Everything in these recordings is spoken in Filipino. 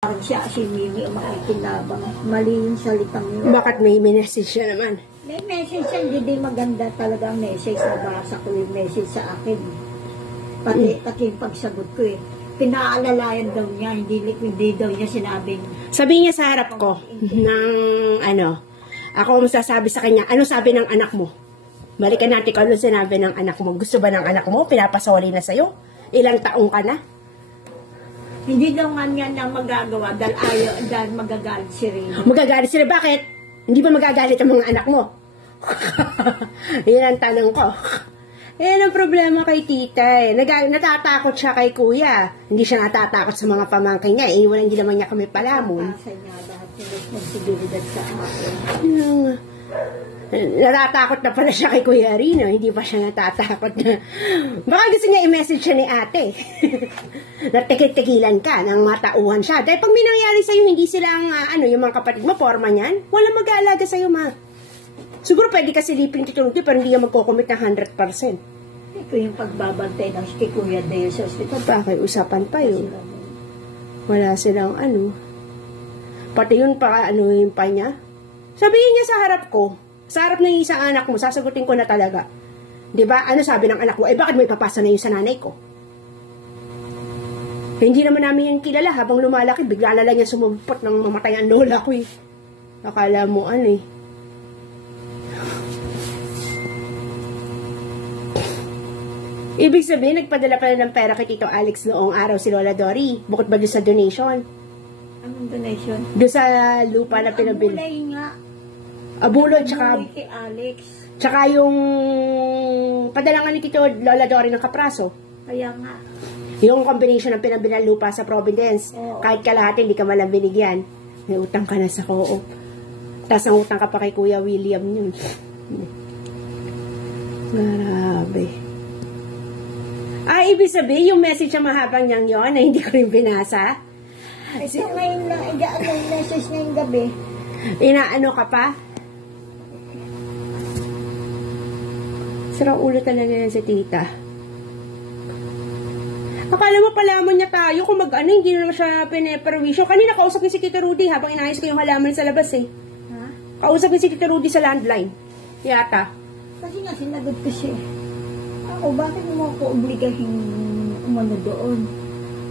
Siya si Mimi ang makikinabang. Mali yung salitang yun. Bakit may message siya naman? May message siya, hindi din maganda talaga ang message. Nabasa ko yung message sa akin. Pati yung pagsagot ko eh. Pinaalalayan daw niya, hindi daw niya sinabing. Sabi niya sa harap ko, ako ang masasabi sa kanya, ano sabi ng anak mo? Balikan natin kung ano sinabi ng anak mo. Gusto ba ng anak mo? Pinapasoli na sa'yo? Ilang taong ka na? Hindi daw nga niya na magagawa dahil magagalit si Rino. Magagalit sila? Bakit? Hindi ba magagalit ang mga anak mo? Yan ang tanong ko. Yan ang problema kay tita eh. Natatakot siya kay kuya. Hindi siya natatakot sa mga pamangkin niya. Eh, hindi naman niya kami palamon. Pasa niya lahat ng responsibilidad sa akin. Natatakot na pala siya kay Kuya Rino. Hindi pa siya natatakot na. Baka gusto niya i-message siya ni ate. Natikit-tikilan ka nang matauhan siya. Dahil pag may nangyari sa'yo, hindi silang, yung mga kapatid mo, forma niyan. Walang mag-aalaga sa'yo, ma. Siguro pwede ka silipin titulungan, pero hindi ka magkukumit ng 100%. Ito yung pagbabantay ng si Kuya Dale sa hospital. Bakit? Usapan pa yun. Wala silang Pati yun pa, yung pa niya. Sabihin niya sa harap ko, sa harap ng isang anak mo, sasagutin ko na talaga. Diba? Ano sabi ng anak mo? Bakit may papasa na yun sa nanay ko? Hindi naman namin yan kilala. Habang lumalaki, bigla na lang yan sumumpot ng mamatay ang lola ko eh. Akala mo Ibig sabihin, nagpadala pala ng pera kay Tito Alex noong araw si Lola Dory. Bukod ba doon sa donation? Anong donation? Doon sa lupa na pinabili. Abulay nga. Abulay, tsaka... Abulay kay Alex. Tsaka yung... Padala nga ni Tito Lola Dory ng Kapraso. Kaya nga. Yung combination ng pinabili ng lupa sa Providence. Oo. Kahit kalahati, hindi ka malang binigyan. May utang ka na sa co-op. Tapos ang utang ka pa kay Kuya William yun. Grabe. Ibig sabihin, yung message na mahabang niyang yun, na hindi ko rin binasa. Ito ngayon lang, yung message na yung gabi. Inaano ka pa? Sarang ulo talaga yan si tita. Akala mo palaman niya tayo kung hindi na siya pinaperwisyo. Kanina kausap niya si Tita Rudy habang inayos ko yung halaman sa labas eh. Ha? Kausap niya si Tita Rudy sa landline. Yata. Kasi nga sinagot ko siya. Ako, bakit mo ako obligahin umano doon?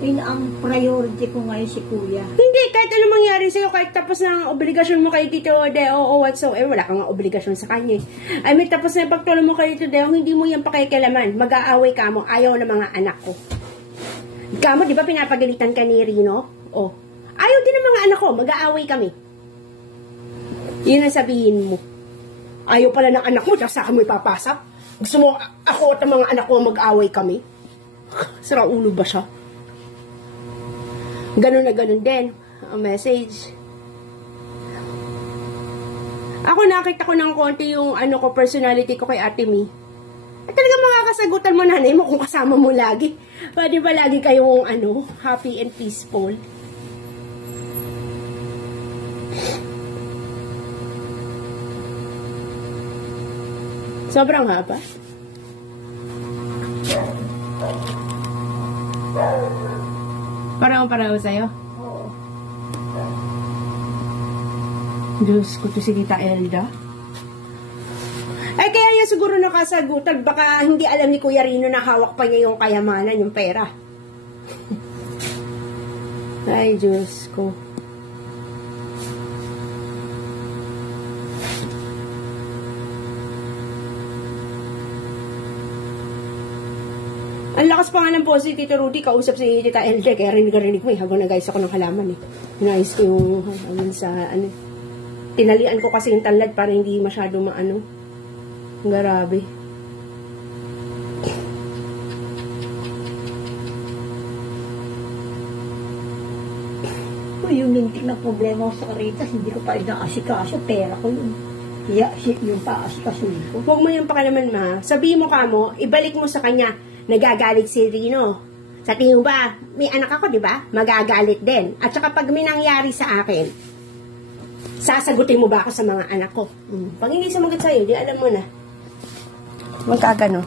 Yun ang priority ko ngayon si Kuya. Hindi, kahit ano mangyari sa'yo, kahit tapos na ang obligasyon mo kay Tito Deo o whatsoever, wala kang obligasyon sa kanya. I mean, tapos na yung pagtulong mo kay Tito Deo, hindi mo yan pakikialaman. Mag-aaway ka mo, ayaw ng mga anak ko. Kamo, di ba pinapagalitan ka ni Rino? Oh. Ayaw din ng mga anak ko, mag-aaway kami. Yun ang sabihin mo. Ayaw pala ng anak mo, tapos saka mo ipapasa. Gusto mo ako at ang mga anak ko mag-aaway kami? Sarang ulo ba siya? Ganun na ganun din ang message. Ako nakita ko ng konti yung personality ko kay Ate Mi. At talagang makakasagutan mo nanay mo kung kasama mo lagi. Pwede ba lagi kayong happy and peaceful? Sobrang haba. Parang-paraw sa'yo? Oo. Diyos ko, to si Tita Elda. Kaya niya siguro nakasagutan. Baka hindi alam ni Kuya Rino na hawak pa niya yung kayamanan, yung pera. Ay, Diyos ko. Ang lakas pa nga ng poses si Tito Rudy, kausap si Tita Elda, kaya rinig mo habang nag-ayos ako ng halaman Inayos ko yung halaman sa tinalian ko kasi yung talad para hindi masyado Grabe. Yung lintik na problema ko sa Caritas, hindi ko pa inaasikaso, pera ko yun. Yung paasikaso ko. Huwag mo yung pakalaman, ma. Sabihin mo ibalik mo sa kanya, nagagalit si Rino. Sa tingin mo ba, may anak ako, di ba? Magagalit din. At saka pag may nangyari sa akin, sasagutin mo ba ako sa mga anak ko? Pag hindi sumagot sa'yo, di alam mo na. Magkagano.